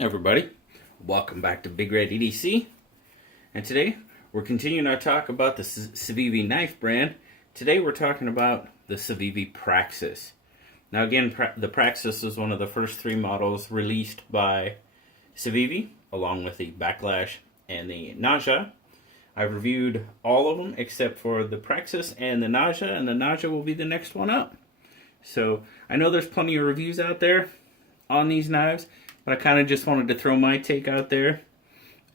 Everybody, welcome back to Big Red EDC, and today we're continuing our talk about the Civivi knife brand. Today we're talking about the Civivi Praxis. Now again, the Praxis was one of the first three models released by Civivi, along with the Backlash and the Nausea. I've reviewed all of them except for the Praxis and the Nausea will be the next one up. So I know there's plenty of reviews out there on these knives, but I kind of just wanted to throw my take out there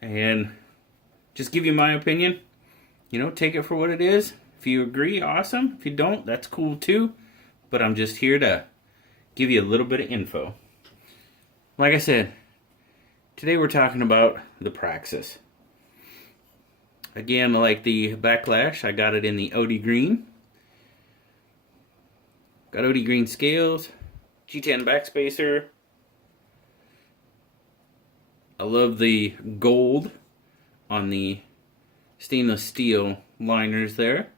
and just give you my opinion. You know, take it for what it is. If you agree, awesome. If you don't, that's cool too. But I'm just here to give you a little bit of info. Like I said, today we're talking about the Praxis. Again, like the Backlash, I got it in the OD green. Got OD green scales, G10 backspacer. I love the gold on the stainless steel liners there.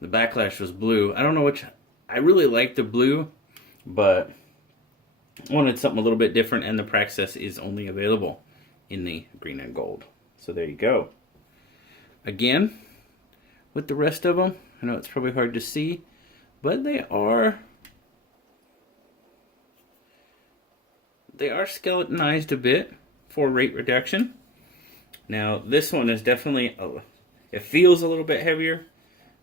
The Backlash was blue. I don't know which. I really like the blue, but I wanted something a little bit different, and the Praxis is only available in the green and gold. So there you go. Again, with the rest of them, I know it's probably hard to see, but they are skeletonized a bit for rate reduction. Now this one is definitely, it feels a little bit heavier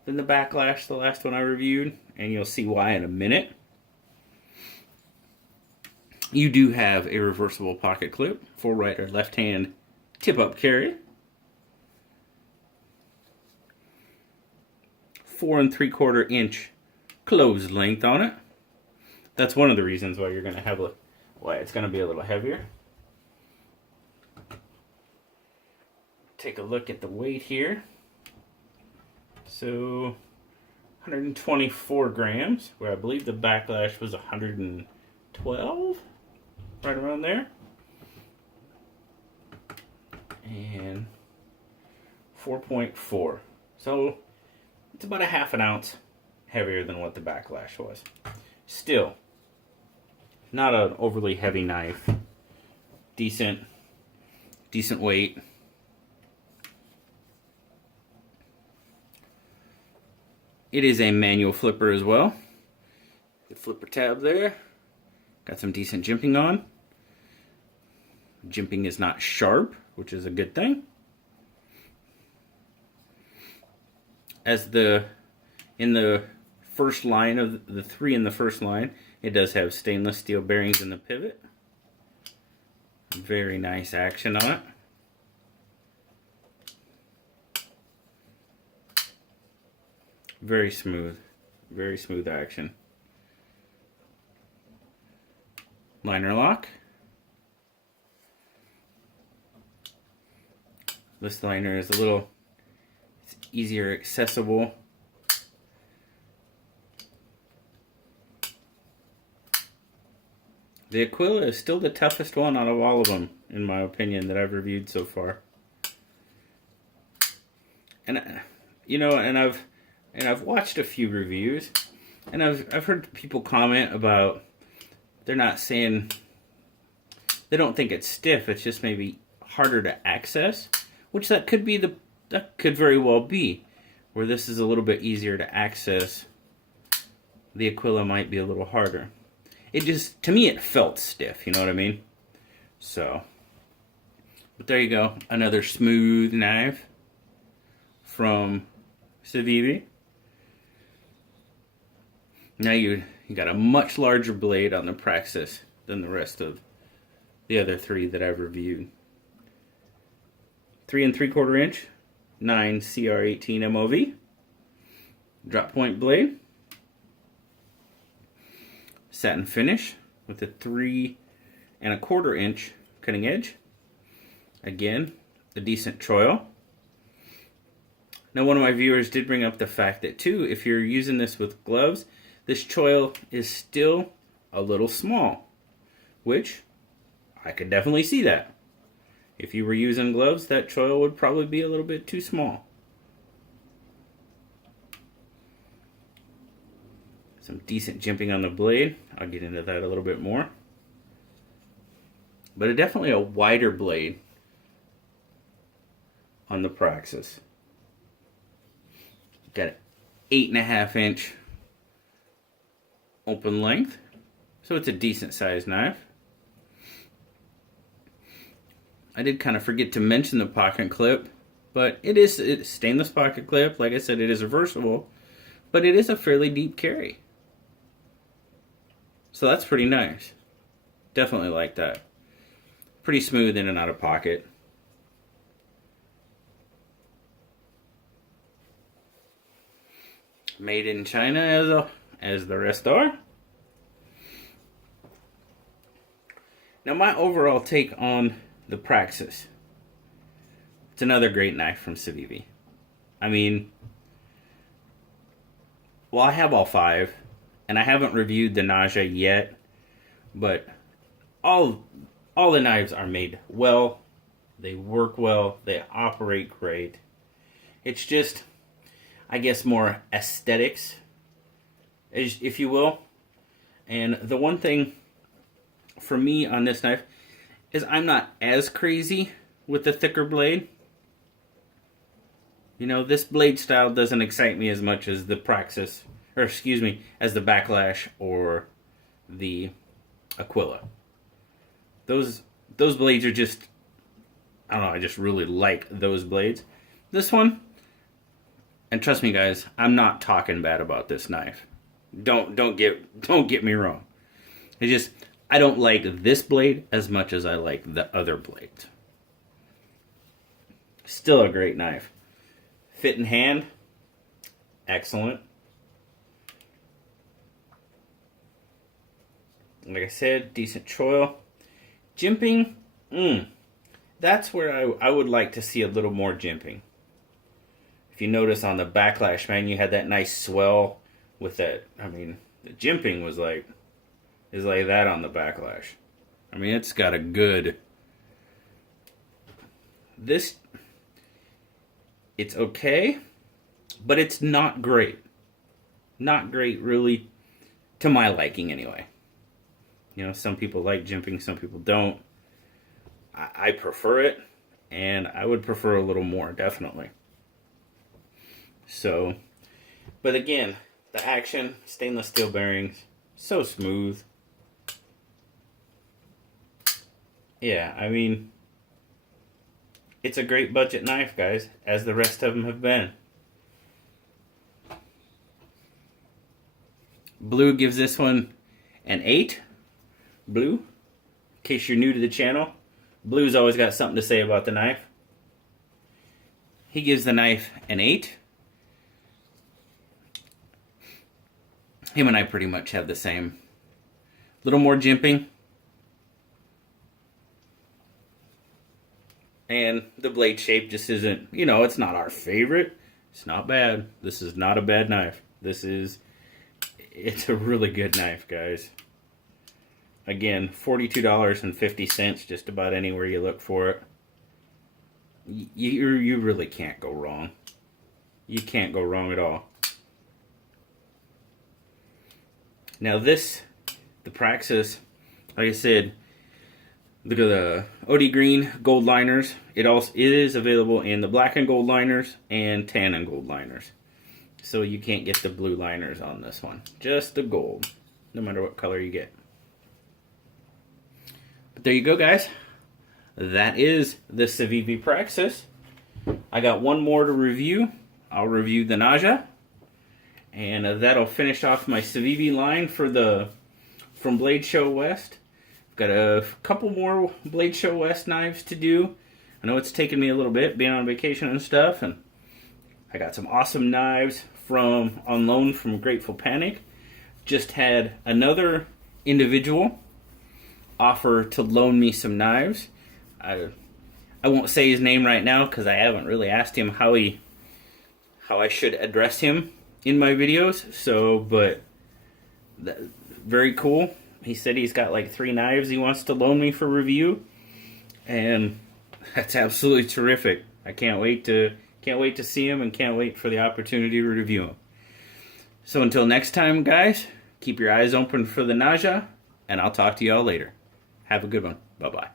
than the Backlash, the last one I reviewed, and you'll see why in a minute. You do have a reversible pocket clip for right or left hand tip up carry. 4 3/4 inch closed length on it. That's one of the reasons why you're going to have why it's going to be a little heavier. Take a look at the weight here. So 124 grams, where I believe the Backlash was 112, right around there. And 4.4. So it's about a half an ounce heavier than what the Backlash was. Still, not an overly heavy knife. Decent weight. It is a manual flipper as well. The flipper tab there. Got some decent jimping on. Jimping is not sharp, which is a good thing. As in the first line of the three in the first line, it does have stainless steel bearings in the pivot. Very nice action on it. Very smooth action. Liner lock. This liner is it's easier accessible. The Aquila is still the toughest one out of all of them, in my opinion, that I've reviewed so far. And you know, and I've watched a few reviews, and I've heard people comment about they're not saying they don't think it's stiff. It's just maybe harder to access, which that could very well be. Where this is a little bit easier to access, the Aquila might be a little harder. It just, to me, it felt stiff, you know what I mean? So, but there you go. Another smooth knife from Civivi. Now you got a much larger blade on the Praxis than the rest of the other three that I've reviewed. 3 3/4 inch, 9 CR18 MOV. Drop point blade. Satin finish with a 3 1/4 inch cutting edge. Again, a decent choil. Now, one of my viewers did bring up the fact that too, if you're using this with gloves, this choil is still a little small, which I could definitely see that. If you were using gloves, that choil would probably be a little bit too small. Some decent jimping on the blade. I'll get into that a little bit more. but definitely a wider blade on the Praxis. Got an 8.5 inch open length, so it's a decent sized knife. I did kind of forget to mention the pocket clip, but it's a stainless pocket clip. Like I said, it is reversible, but it is a fairly deep carry. So that's pretty nice. Definitely like that. Pretty smooth in and out of pocket. Made in China as the rest are. Now my overall take on the Praxis. It's another great knife from Civivi. I mean, well, I have all 5, and I haven't reviewed the Naja yet, but all the knives are made well. They work well. They operate great. It's just, I guess, more aesthetics, if you will. And the one thing for me on this knife is I'm not as crazy with the thicker blade. You know, this blade style doesn't excite me as much as the Praxis, or excuse me, as the Backlash or the Aquila. Those blades are just, I don't know, I just really like those blades. This one, and trust me guys, I'm not talking bad about this knife. Don't get me wrong. It's just, I don't like this blade as much as I like the other blades. Still a great knife. Fit in hand, excellent. Like I said, decent choil. Jimping, that's where I would like to see a little more jimping. If you notice on the Backlash, man, you had that nice swell with that. I mean, the jimping is like that on the Backlash. I mean, it's got a good. This, it's okay, but it's not great. Not great, really, to my liking anyway. You know, some people like jimping, some people don't. I prefer it, and I would prefer a little more, definitely. So, but again, the action, stainless steel bearings, so smooth. Yeah, I mean, it's a great budget knife, guys, as the rest of them have been. Blue gives this one an 8. Blue, in case you're new to the channel, Blue's always got something to say about the knife. He gives the knife an 8. Him and I pretty much have the same. A little more jimping. And the blade shape just isn't, you know, it's not our favorite. It's not bad. This is not a bad knife. It's a really good knife, guys. Again, $42.50 just about anywhere you look for it. You really can't go wrong. You can't go wrong at all. Now this, the Praxis, like I said, look at the OD green gold liners. It is available in the black and gold liners and tan and gold liners. So you can't get the blue liners on this one. Just the gold, no matter what color you get. But there you go, guys. That is the Civivi Praxis. I got one more to review. I'll review the Naja. And that'll finish off my Civivi line from Blade Show West. I've got a couple more Blade Show West knives to do. I know it's taken me a little bit being on vacation and stuff, and I got some awesome knives on loan from Grateful Panic. Just had another individual offer to loan me some knives. I won't say his name right now because I haven't really asked him how I should address him in my videos. So, but very cool. He said he's got like 3 knives he wants to loan me for review, and that's absolutely terrific. I can't wait to see him and can't wait for the opportunity to review him. So until next time, guys, keep your eyes open for the Naja, and I'll talk to y'all later. Have a good one. Bye-bye.